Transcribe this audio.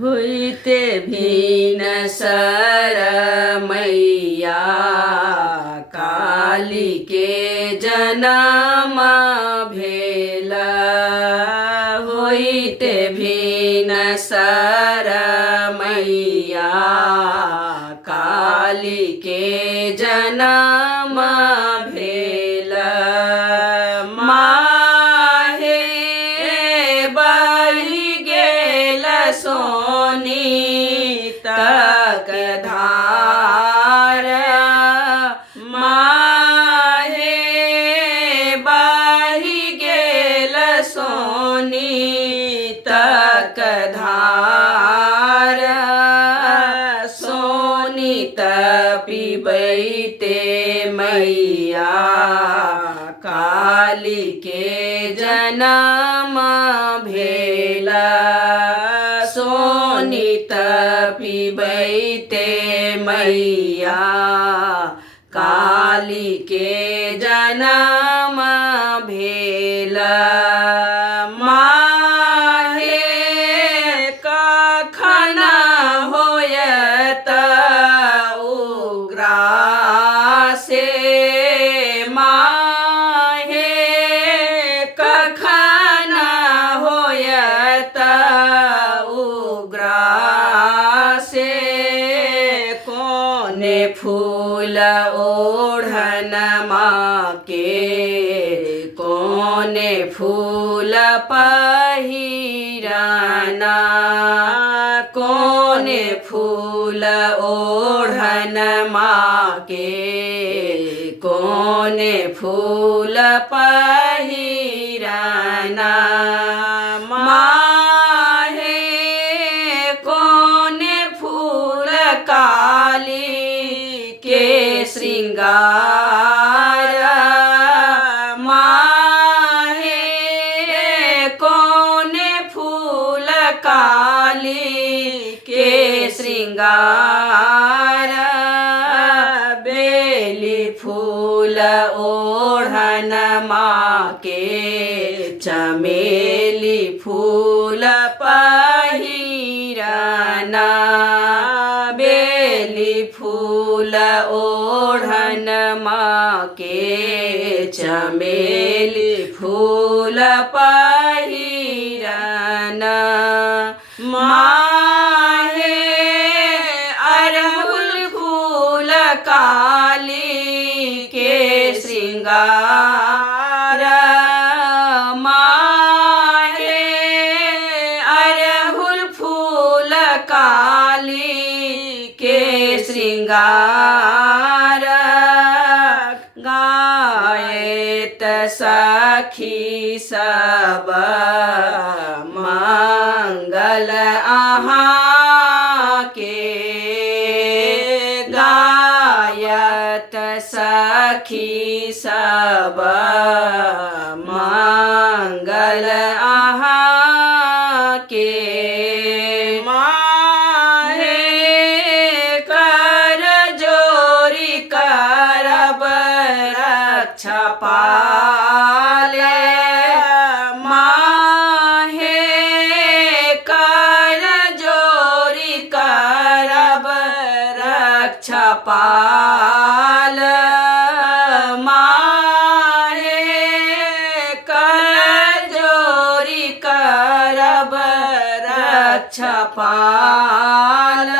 होइते भिन सर मैया काली के जनम भेल। होइते भिन सर मैया काली के जनम भेल। माहे बहि गेल सोनी तक धार। माहे बहि गेल सोनी तक धार। सोनी पिबैते मैया काली के जनम भेल। सोनित पिबैते मैया काली के जनम भेल। माहे कखन होयत उग्रासे। माहे कखन होयत उग्रासे। कोने फूल ओढ़न माँ के कोने फूल पहिरना। कोने फूल ओढ़न माँ के कोने फूल पहिरना। माहे कोने फूल काली के श्रृंगार। माहे कोने फूल काली के श्रृंगार। बेली फूल ओढ़न माँ के चमेली फूल पहिरना। बेली फूल ओढ़न माँ के चमेली फूल पहिरना। माहे अड़हुल फूल काली के श्रृंगार। माहे अड़हुल फूल काली के श्रृंगार। गायत सखी सब मंगल अहाँ के। गायत सखी सब मंगल अहाँ के। माहे कर जोरी करब रक्षा पाले। माहे कर जोरी करब रक्षा पाल। माहे कर जोरी करब रक्षा पाल।